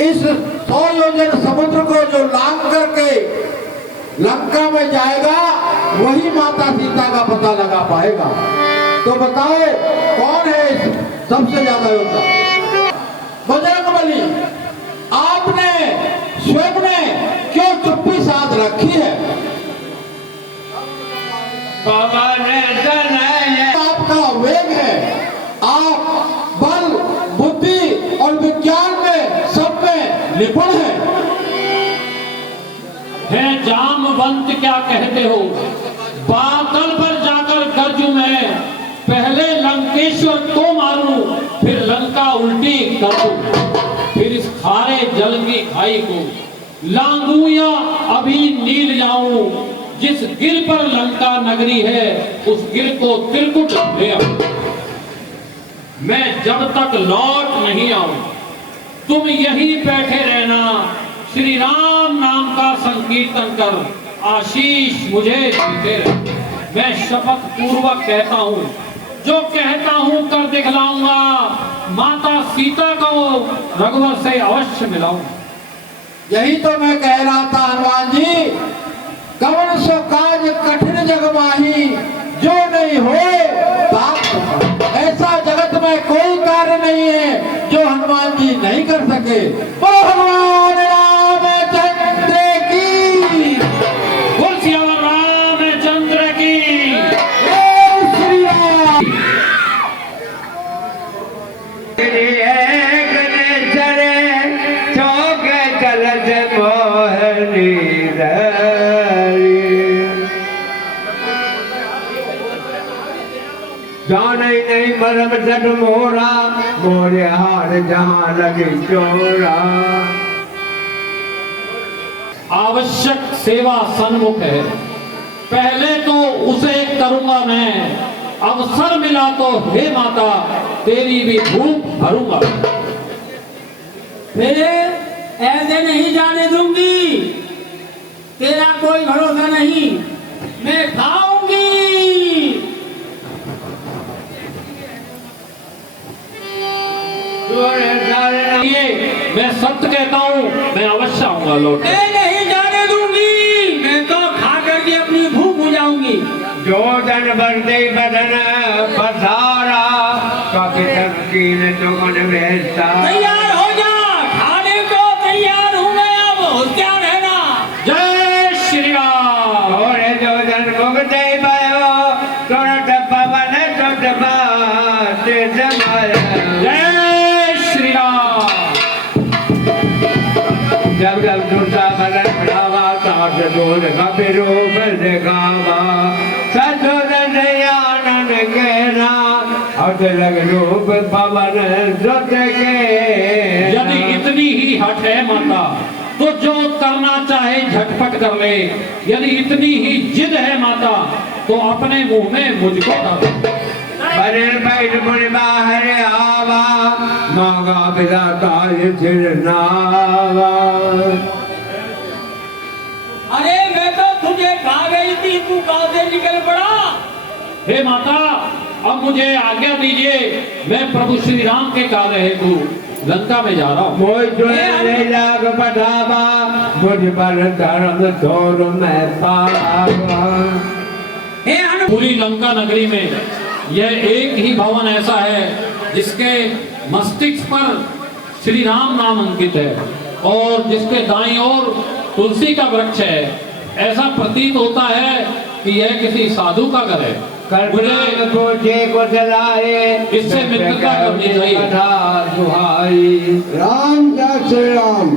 इस 100 योजन समुद्र को जो लांग करके लंका में जाएगा वही माता सीता का पता लगा पाएगा। तो बताओ कौन है सबसे ज्यादा योद्धा? बजरंगबली, आपने स्वयं ने क्यों चुप्पी साध रखी है? आपका वेग है, आप बल बुद्धि और विज्ञान में सब में निपुण है जामवंत, क्या कहते हो? बादल पर जाकर गरजूं मैं, पहले लंकेश्वर को मारूं, फिर लंका उल्टी करूं, फिर इस खारे जल की खाई को लांगू या अभी नील जाऊं। जिस गिर पर लंका नगरी है उस गिर को त्रिकुट ले आऊं। मैं जब तक लौट नहीं आऊं तुम यहीं बैठे रहना, श्री राम नाम का संकीर्तन कर आशीष मुझे देते रहे। मैं शपथ पूर्वक कहता हूं, जो कहता हूं कर दिखलाऊंगा। माता सीता को रघुवर से अवश्य मिलाऊं। यही तो मैं कह रहा था हनुमान जी, कवन सो काज कठिन जग माही, जो नहीं होए ताप। ऐसा जगत में कोई कार्य नहीं है जो हनुमान जी नहीं कर सके। बोलो भगवान रामचंद्र की, बोल सियावर रामचंद्र की। जय श्री राम। जान नहीं मरम जट मोरा, मोरे हार जहां लगे चोरा। आवश्यक सेवा सन्मुख है, पहले तो उसे करूंगा मैं। अवसर मिला तो हे माता तेरी भी भूख भरूंगा। मेरे ऐसे नहीं जाने दूंगी, तेरा कोई भरोसा नहीं, मैं खाऊंगी। मैं सत्य कहता हूँ, मैं अवश्य आऊंगा लौट। मैं नहीं जाने दूंगी, मैं तो खा करके अपनी भूख बुझाऊंगी। जो जन बरदे बदन पसारा, कभी तस्कीन चुगन भेजता। तैयार हो जा, खाने को तैयार हूँ मैं, अब होशियार रहना। जय श्री राम। और जो जन मुगते भयो, सोरठ पवन सुत बात जमाया। जय श्री राम। जब जब दूसरा बदन बढ़ावा, सास दूध कभी रूप दिखावा। सदुरन आनंद के नाम, और लग रूप पवन सुत के। यदि इतनी ही हट है माता तो जो करना चाहे झटपट कर ले। यदि इतनी ही जिद है माता तो अपने मुंह में मुझको डाल। बरन बैठ मुड़ बाहर आवा, मांगा पिता काज सिर नावा। अरे मैं तो तुझे खा गई थी, तू गाँव से निकल पड़ा। हे माता अब मुझे आज्ञा दीजिए, मैं प्रभु श्री राम के कार्य हेतु लंका में जा रहा हूँ। मोह लाग पठावा, मुझ पर धर्म तोर मैं पावा। पूरी लंका नगरी में यह एक ही भवन ऐसा है जिसके मस्तिष्क पर श्री राम नाम अंकित है और जिसके दाईं ओर तुलसी का वृक्ष है। ऐसा प्रतीत होता है कि यह किसी साधु का घर है। मुझे को चलाए, इससे मित्रता करनी चाहिए। राम जय श्री राम।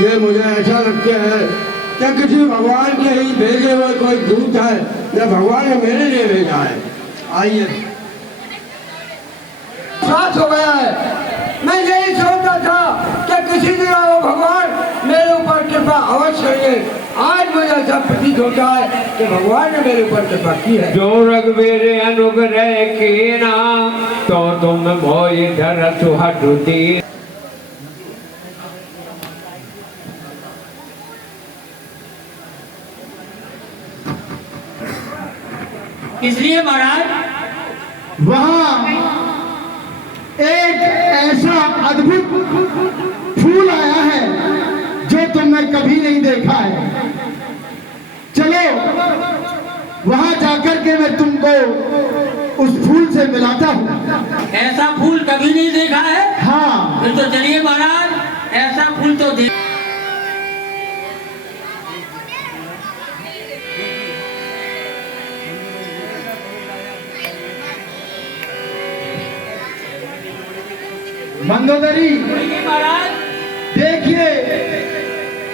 ये मुझे ऐसा लगता है कि किसी भगवान के ही भेजे हुए कोई दूत है या भगवान ने मेरे लिए भेजा है। आइए, साथ हो गया है। मैं यही सोचता था कि किसी दिन वो भगवान मेरे ऊपर कृपा अवश्य करिए। आज मुझे ऐसा प्रतीत होता है कि भगवान ने मेरे ऊपर कृपा की है। जो रघुवीर अनुग्रह कीना, तो तुम मोहि धर सुहटुती। इसलिए महाराज वहां एक ऐसा अद्भुत फूल आया है जो तुमने कभी नहीं देखा है। चलो वहां जाकर के मैं तुमको उस फूल से मिलाता हूँ। ऐसा फूल कभी नहीं देखा है? हाँ, फिर तो चलिए महाराज, ऐसा फूल तो देख। मंदोदरी बोलिए महाराज। देखिए,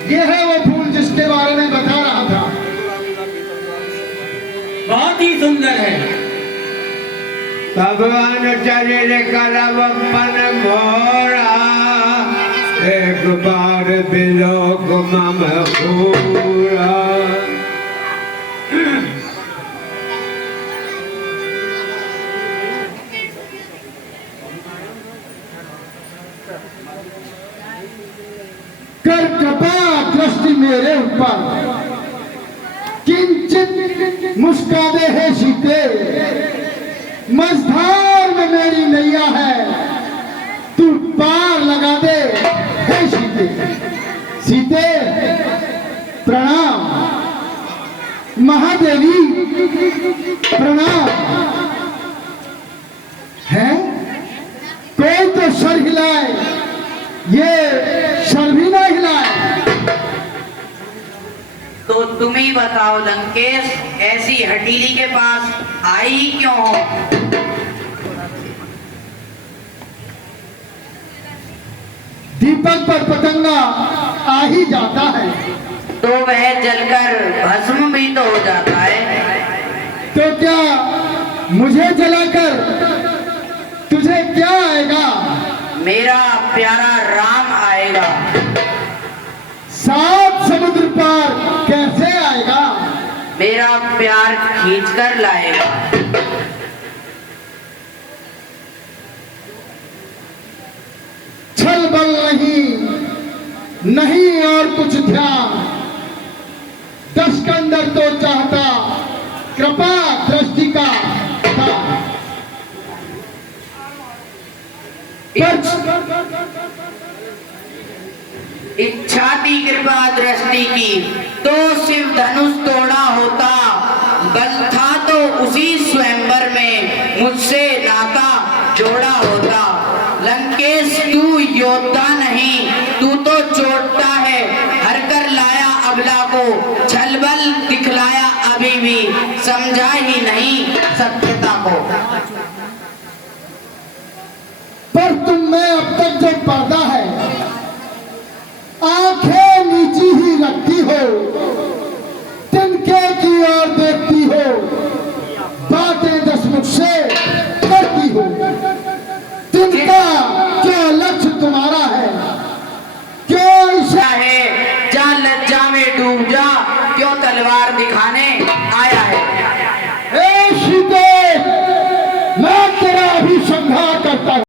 ये है वो फूल जिसके बारे में बता रहा था। बहुत ही सुंदर है। तब अनुचरित करब मन मोरा, एक बार बिलोक मम पूरा। कर कृपा दृष्टि मेरे ऊपर, किंचित मुस्का दे है सीते। मझधार में मेरी नैया है, तू पार लगा दे हे सीते। सीते प्रणाम, महादेवी प्रणाम। है कोई तो सर हिलाए, ये सर भी ना हिलाए। तो तुम ही बताओ लंकेश, ऐसी हठीली के पास आई क्यों हो? दीपक पर पतंगा आ ही जाता है तो वह जलकर भस्म भी तो हो जाता है। तो क्या मुझे जलाकर तुझे क्या आएगा? मेरा प्यारा राम आएगा। 7 समुद्र पार कैसे आएगा? मेरा प्यार खींच कर लाएगा। छल बल नहीं और कुछ ध्यान। 10 के अंदर तो चाहता कृपा दृष्टि का था। इच्छा थी कृपा दृष्टि की तो शिव धनुष तोड़ा होता। बल था तो उसी स्वयंवर में मुझसे नाता जोड़ा होता। लंकेश तू योद्धा नहीं, तू तो चोटता है। हर कर लाया अबला को, छल बल दिखलाया अभी भी समझा ही नहीं सत्यता को। पर तुम में अब तक जो पर्दा है, आंखें नीची ही रखती हो, तिनके की ओर देखती हो, बातें 10 मुख से करती हो। तिनका क्या लक्ष्य तुम्हारा है? क्यों इच्छा है जा लज्जा में डूब जा, क्यों तलवार दिखाने आया है? ए सीते, मैं तेरा अभी संहार करता हूं।